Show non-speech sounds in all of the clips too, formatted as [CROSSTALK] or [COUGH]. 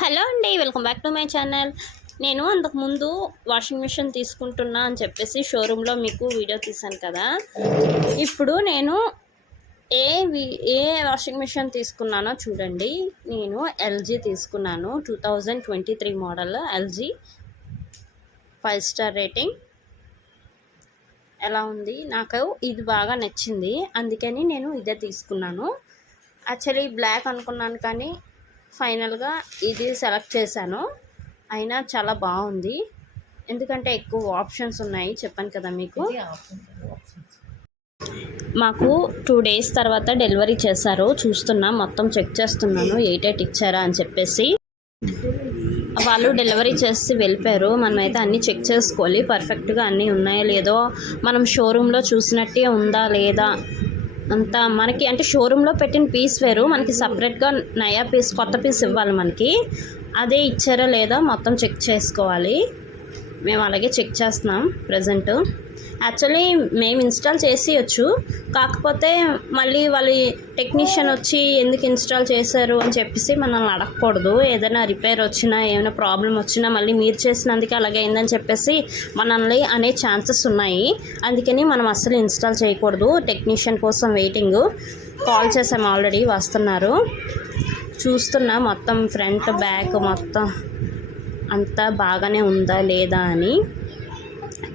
Hello అండి welcome back to my channel. నేను అంతకుముందు వాషింగ్ మిషన్ తీసుకుంటున్నా అని చెప్పేసి షోరూంలో మీకు వీడియో తీశాను కదా. ఇప్పుడు నేను ఏ ఏ వాషింగ్ మిషన్ తీసుకున్నానో చూడండి. నేను ఎల్జీ తీసుకున్నాను two thousand twenty three model LG five star rating ఎలా ఉంది? నాకు ఇది బాగా నచ్చింది. అందుకని నేను ఇదే తీసుకున్నాను. యాక్చువల్లీ బ్లాక్ అనుకున్నాను కానీ ఫైనల్గా ఇది సెలెక్ట్ చేశాను. అయినా చాలా బాగుంది. ఎందుకంటే ఎక్కువ ఆప్షన్స్ ఉన్నాయి. చెప్పాను కదా మీకు. మాకు టూ డేస్ తర్వాత డెలివరీ చేశారు. చూస్తున్నా మొత్తం చెక్ చేస్తున్నాను. ఎయిట్ ఎయిట్ ఇచ్చారా అని చెప్పేసి. వాళ్ళు డెలివరీ చేసి వెళ్ళిపోయారు. మనమైతే అన్నీ చెక్ చేసుకోవాలి. పర్ఫెక్ట్గా అన్నీ ఉన్నాయో లేదో మనం షోరూంలో చూసినట్టే ఉందా లేదా అంత మనకి అంటే షోరూంలో పెట్టిన పీస్ వేరు. మనకి సపరేట్గా నయా పీస్ కొత్త పీస్ ఇవ్వాలి మనకి. అదే ఇచ్చారా లేదా మొత్తం చెక్ చేసుకోవాలి. మేము అలాగే చెక్ చేస్తున్నాం ప్రజెంట్. యాక్చువల్లీ మేము ఇన్స్టాల్ చేసేయచ్చు. కాకపోతే మళ్ళీ వాళ్ళ టెక్నీషియన్ వచ్చి ఎందుకు ఇన్స్టాల్ చేశారు అని చెప్పేసి మనల్ని అడగకూడదు. ఏదైనా రిపేర్ వచ్చినా ఏమైనా ప్రాబ్లం వచ్చినా మళ్ళీ మీరు చేసినందుకే అలాగే అయిందని చెప్పేసి మనల్ని అనే ఛాన్సెస్ ఉన్నాయి. అందుకని మనం అస్సలు ఇన్స్టాల్ చేయకూడదు. టెక్నీషియన్ కోసం వెయిటింగ్. కాల్ చేసాము ఆల్రెడీ వస్తున్నారు. చూస్తున్నా మొత్తం ఫ్రంట్ బ్యాక్ మొత్తం. అంతా బాగానే ఉందా లేదా అని.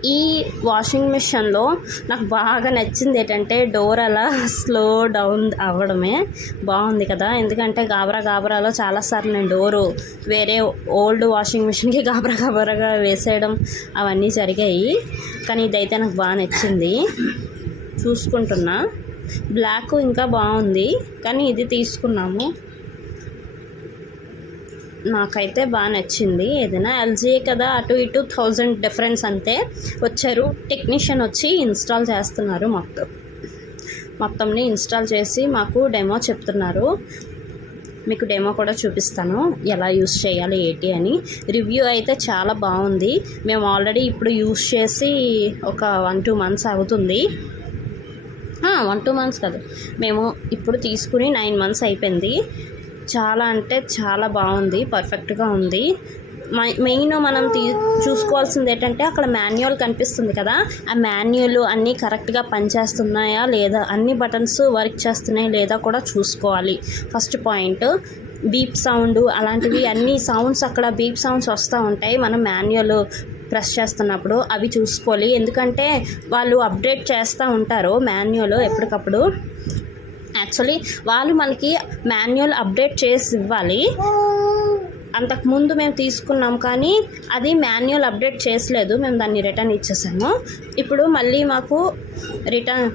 ఈ వాషింగ్ మిషన్లో నాకు బాగా నచ్చింది ఏంటంటే డోర్ అలా స్లో డౌన్ అవ్వడమే. బాగుంది కదా. ఎందుకంటే గాబరా గాబరాలో చాలాసార్లు నేను డోరు వేరే ఓల్డ్ వాషింగ్ మిషన్కి [LAUGHS] గాబరా గాబరాగా వేసేయడం అవన్నీ జరిగాయి. కానీ ఇదైతే నాకు బాగా నచ్చింది. చూసుకుంటున్నా. బ్లాక్ ఇంకా బాగుంది. కానీ ఇది తీసుకున్నాము. నాకైతే బాగా నచ్చింది. ఏదైనా ఎల్జీ కదా అటు ఇటు థౌజండ్ డిఫరెన్స్ అంతే. వచ్చారు టెక్నీషియన్ వచ్చి ఇన్స్టాల్ చేస్తున్నారు మొత్తం మొత్తంని ఇన్స్టాల్ చేసి మాకు డెమో చెప్తున్నారు. మీకు డెమో కూడా చూపిస్తాను ఎలా యూస్ చేయాలి ఏంటి అని. రివ్యూ అయితే చాలా బాగుంది. మేము ఆల్రెడీ ఇప్పుడు యూస్ చేసి ఒక వన్ టూ మంత్స్ అవుతుంది. వన్ టూ మంత్స్ కాదు. మేము ఇప్పుడు తీసుకుని నైన్ మంత్స్ అయిపోయింది. చాలా అంటే చాలా బాగుంది పర్ఫెక్ట్గా ఉంది. మై- మెయిన్ మనం తీ చూసుకోవాల్సింది ఏంటంటే అక్కడ మాన్యువల్ కనిపిస్తుంది కదా. ఆ మాన్యువల్ అన్నీ కరెక్ట్గా పనిచేస్తున్నాయా లేదా అన్ని బటన్స్ వర్క్ చేస్తున్నాయా లేదా కూడా చూసుకోవాలి. ఫస్ట్ పాయింట్ బీప్ సౌండ్ అలాంటివి అన్ని సౌండ్స్ అక్కడ బీప్ సౌండ్స్ వస్తూ ఉంటాయి. మనం మాన్యువల్ ప్రెస్ చేస్తున్నప్పుడు అవి చూసుకోవాలి. ఎందుకంటే వాళ్ళు అప్డేట్ చేస్తూ ఉంటారు మాన్యువల్ ఎప్పటికప్పుడు. యాక్చువల్లీ వాళ్ళు మనకి మాన్యువల్ అప్డేట్ చేసి ఇవ్వాలి. అంతకుముందు మేము తీసుకున్నాం కానీ అది మాన్యువల్ అప్డేట్ చేసలేదు. మేము దాన్ని రిటర్న్ ఇచ్చేసాము. ఇప్పుడు మళ్ళీ మాకు రిటర్న్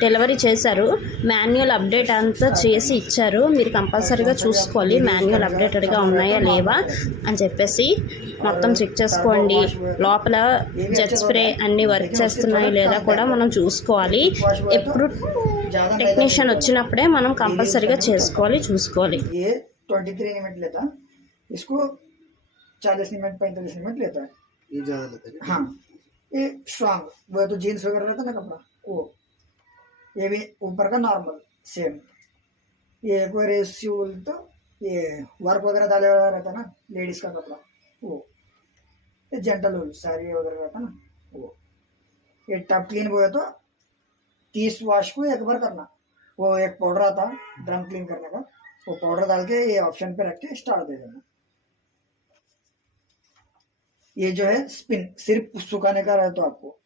డెలివరీ చేశారు. మాన్యువల్ అప్డేట్ అంతా చేసి ఇచ్చారు. మీరు కంపల్సరీగా చూసుకోవాలి. మాన్యువల్ అప్డేటెడ్గా ఉన్నాయా లేవా అని చెప్పేసి మొత్తం చెక్ చేసుకోండి. లోపల జెట్ స్ప్రే అన్నీ వర్క్ చేస్తున్నాయి లేదా కూడా మనం చూసుకోవాలి. ఎప్పుడు టెక్నీషియన్ వచ్చినప్పుడే మనం కంపల్సరీగా చేసుకోవాలి చూసుకోవాలి ये ट्वेंटी थ्री निमिट लेता इसको चालीस निमिट पैंतालीस निमिट लेता है ये ज्यादा लेता है हाँ ये स्ट्रांग वो तो जीन्स वगैरह रहता ना कपड़ा वो ये भी ऊपर का नॉर्मल सेम ये एक बार स्यूल तो ये वर्क वगैरह डाले वाला रहता ना लेडीज का कपड़ा वो ये जेंटल वूल साड़ी वगैरह रहता ना वो ये टप क्लीन वो है तो तीस वॉश को एक बार करना। वो एक पाउडर आता ड्रम क्लीन करने का। वो पाउडर डाल के ये ऑप्शन पे रख के स्टार्ट दे देना। ये जो है स्पिन सिर्फ़ सुखाने का रहे तो आपको,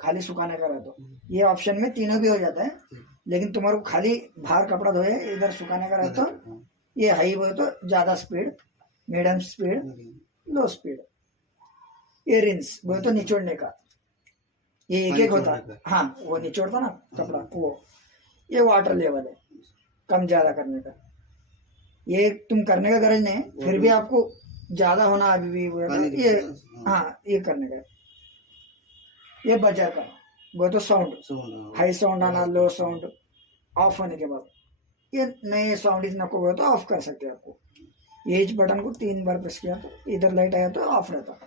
खाली सुखाने का रहे तो। ये ऑप्शन में तीनों भी हो जाता है। लेकिन तुम्हारे को खाली बाहर कपड़ा धोए, इधर सुखाने का रहे तो ये हाई वो तो ज़्यादा speed medium speed low speed ये रिंस वो तो निचोड़ने का। ये एक एक होता है हाँ वो निचोड़ता ना कपड़ा वो ये वाटर लेवल है कम ज़्यादा करने का ये तुम करने का गरज नहीं है, फिर भी आपको ज़्यादा होना अभी भी ये हाँ। ये करने का ये बजा का वो तो साउंड हाई साउंड आना लो साउंड ऑफ़ होने के बाद ये नए साउंड इतना को तो ऑफ़ कर सकते हैं आपको ये इस बटन को तीन बार प्रेस किया तो इधर लाइट आया तो ऑफ़ रहता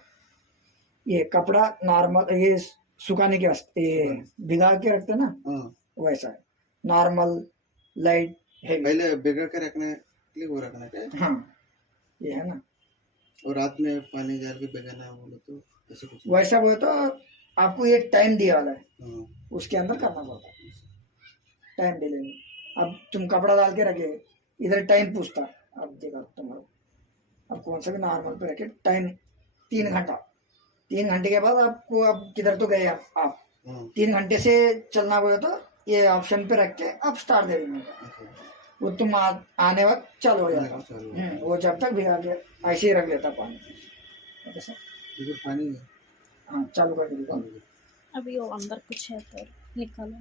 ये कपड़ा नॉर्मल ये सुखाने के वास्ते ये भिगा के रखते ना? हाँ। वैसा है। नॉर्मल लाइट पहले बिगड़ के रखने के लिए वो रखना है हाँ। ये है ना? और रात में पानी डाल के भिगाना है बोले तो ऐसे कुछ वैसा वो तो आपको एक टाइम दिया वाला है। हाँ। उसके अंदर करना पड़ता है। टाइम डिले में अब तुम कपड़ा डाल के रखे इधर टाइम पूछता। अब देखा तुम्हारा। अब कौन सा भी नॉर्मल पे रखे टाइम तीन घंटा। तीन घंटे के बाद आपको अब किधर तो गए आप आप। हाँ तीन घंटे से चलना पड़े तो ये ऑप्शन पे रख के आप स्टार्ट दे देंगे। वो तुम आ, आने वक्त चालू हो जाएगा। हम्म, वो जब तक भिगा के ऐसे ही रख लेता पानी। Okay sir? पानी है? हाँ चालू कर दीजिए। अभी वो अंदर कुछ है तो निकालो।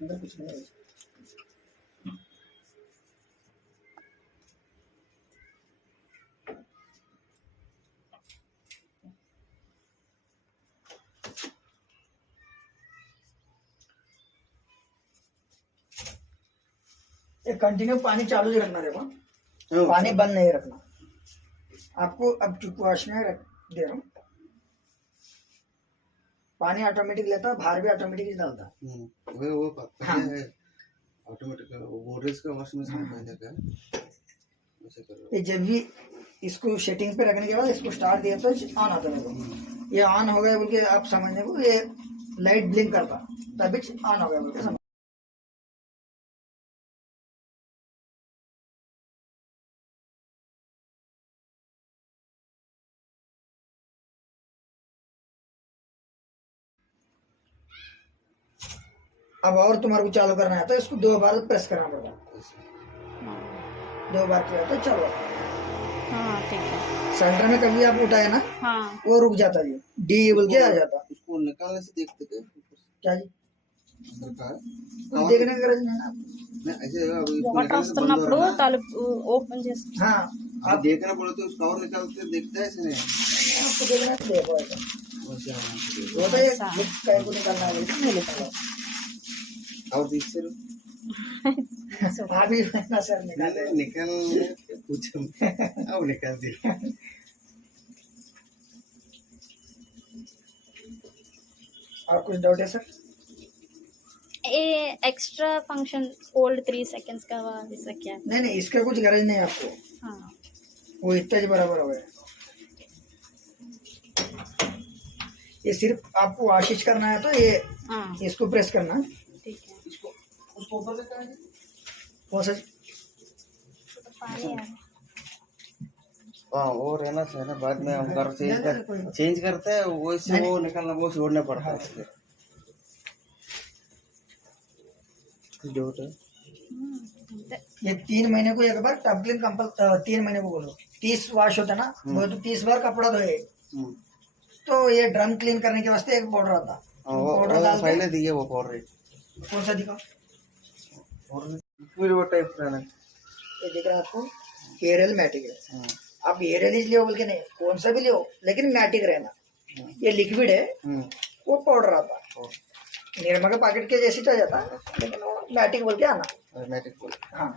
अंदर कुछ नहीं कंटिन्यू पानी चालू ही रखना देखो पानी बंद नहीं रखना। आपको अब चुप वॉश में रख दे रहा हूँ। पानी ऑटोमेटिक लेता है बाहर भी ऑटोमेटिक ही डालता। हम्म, वो वो पता हाँ। है। ऑटोमेटिक वो गोदरेज का वॉश मशीन है। ये जब भी इसको सेटिंग पे रखने के बाद इसको स्टार्ट दिया तो ऑन आता है ये ऑन हो गया बोल के आप समझने को ये लाइट ब्लिंक करता। तभी ऑन हो गया बोल के अब और तुम्हारे को चालू करना है तो इसको दो बार प्रेस करना पड़ेगा दो बार किया तो चलो। सेंटर में कभी आप उठाए ना हाँ। वो रुक जाता है डी बोल के आ जाता। उसको से देखते क्या? जी? देखने का गरज नहीं ना। हाँ। आप देखना तो उसका और निकालते देखते हैं इसने आपको तो देखना है वो तो ये कैसे निकालना है और दूसरे अभी इतना सर निकाल निकल कुछ अब निकल दिया और कुछ डाउट है sir? A extra function old three seconds का इसका क्या नहीं नहीं इसका कुछ गरज नहीं आपको। हाँ। वो इतना ही बराबर हो। गया ये सिर्फ़ आपको आशीष करना है तो ये हाँ। इसको प्रेस करना। ठीक है। उसको ऊपर से करेंगे कौन सा? तो पानी आ रहा है। हाँ वो रहना चाहिए बाद में हम कर चेंज कर चेंज करते हैं वैसे वो निकालना वो छोड़ना पड़ता है है। हम्म, ये तीन महीने को एक बार टब क्लीन कंपल तीन महीने को बोलो। तीस वॉश होता ना वो तो तीस बार कपड़ा धोए। हम्म। तो ये ड्रम क्लीन करने के वास्ते एक पाउडर आता। हाँ, पाउडर डाल पहले दिए वो पाउडर कौन सा दिखाओ दिख रहा है आपको एयरल मैटिक है हाँ, आप एयरल ही लियो बोल के नहीं कौन सा भी लियो लेकिन मैटिक रहना ये लिक्विड है हम्म, वो पाउडर आता है और निर्मा के पैकेट के जैसे चल जाता है लेकिन वो मैटिक बोल के आना automatic बोल हाँ